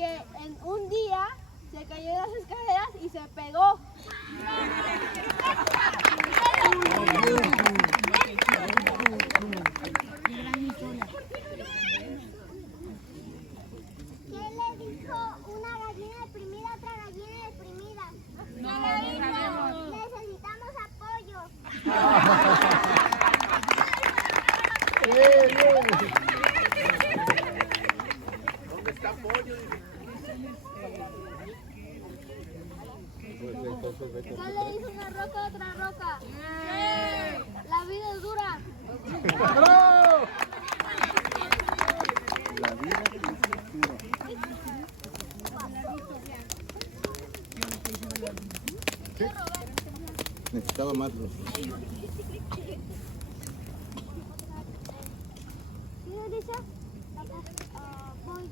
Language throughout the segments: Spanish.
que en un día se cayó de las escaleras y se pegó. ¿Qué le dijo una gallina deprimida a otra gallina deprimida? No lo dijo. Necesitamos apoyo. ¿Dónde está Pollo? ¿Qué le dijo una roca a otra roca? La vida es dura. La vida necesitaba más luz. ¿Qué le dice? Voy.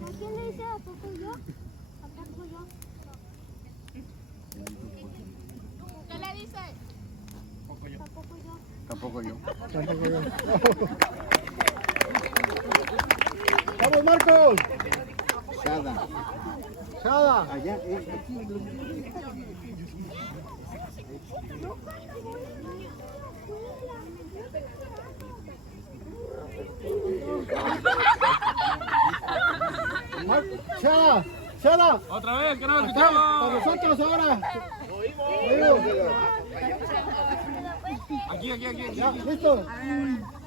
¿A quién le dice? ¿A poco yo? ¿A poco yo? ¿Qué le dice? Tampoco yo. ¡Vamos, Marcos! Shada. ¡Shada! Allá, aquí. ¡Shada! ¡Shada! Otra vez, que no lo Acá, escuchamos. para nosotros ahora. Oímos. Aquí. Ya, listo.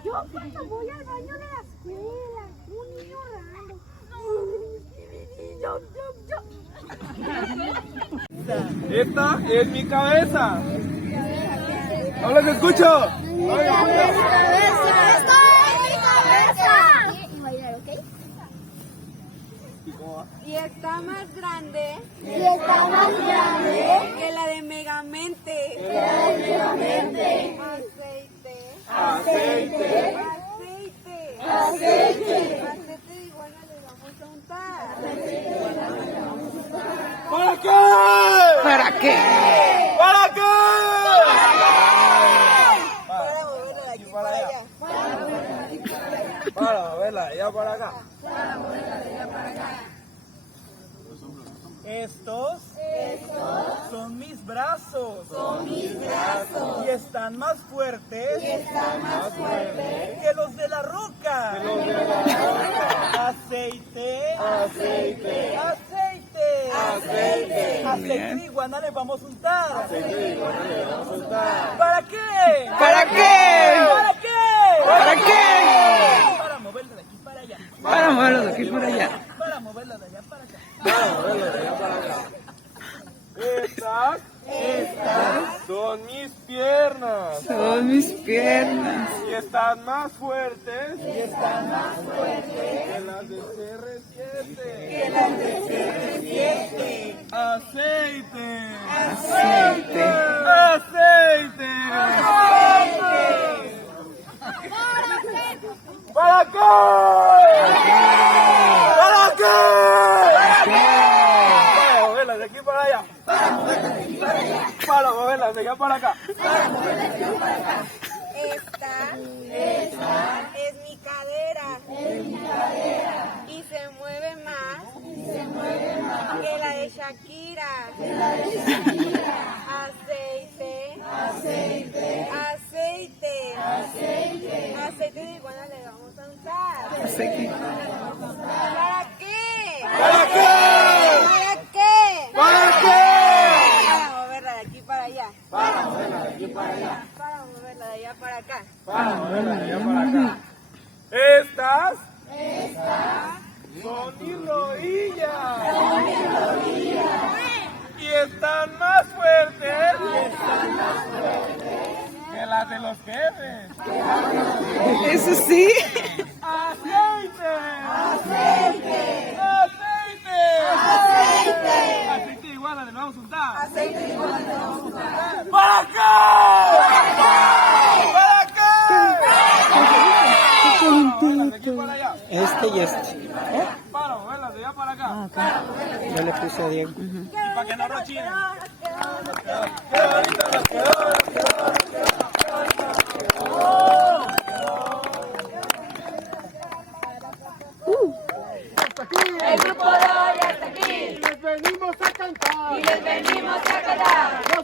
Yo cuando voy al baño de la escuela, un niño raro. Esta es mi cabeza. No les escucho. ¡Esta es mi cabeza! Y está más grande Y está más grande que la de Megamente. que la de Megamente. Aceite. Aceite. Aceite. Aceite. Aceite de iguana le vamos a untar. ¿Para qué? ¿Para qué? ¿Para qué? Para moverla de aquí para allá. Para moverla de allá para acá. Estos son mis brazos. Y están más fuertes. Que los de la roca. Aceite. Aceite de iguana le vamos a untar. ¿Para qué? ¿Para qué? ¿Para qué? ¿Para qué? Para moverla de aquí para allá. Para moverlo de aquí por allá. Para moverla de allá para acá. Estas son mis piernas. Son mis piernas. Y están más fuertes. Que las del CR7. Aceite. Aceite. Aceite. ¿Para qué? ¿Para qué? Para moverla de aquí para allá. Para moverla de allá para acá. Esta es mi cadera. Y se mueve más que la de Shakira. Aceite. Aceite de iguana le vamos a usar. Aceite. ¿Para qué? ¿Para qué? ¿Para qué? ¿Para qué? Para moverla de aquí para allá. Para moverla de aquí para allá. Para moverla de allá para acá. Para moverla de allá para acá. Estas son mis rodillas. Y están más fuertes. Que las de los jefes. Eso sí. ¡Aceite! Aceite de iguana le vamos a untar. ¿Para qué? ¿Para qué? Este y este. Para moverlas de allá para acá. Yo le puse a Diego. Y para que no rochinen.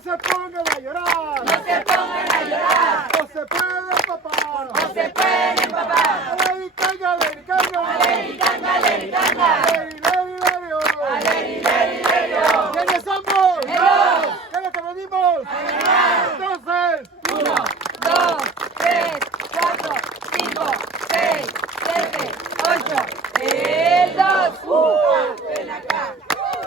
se ponga.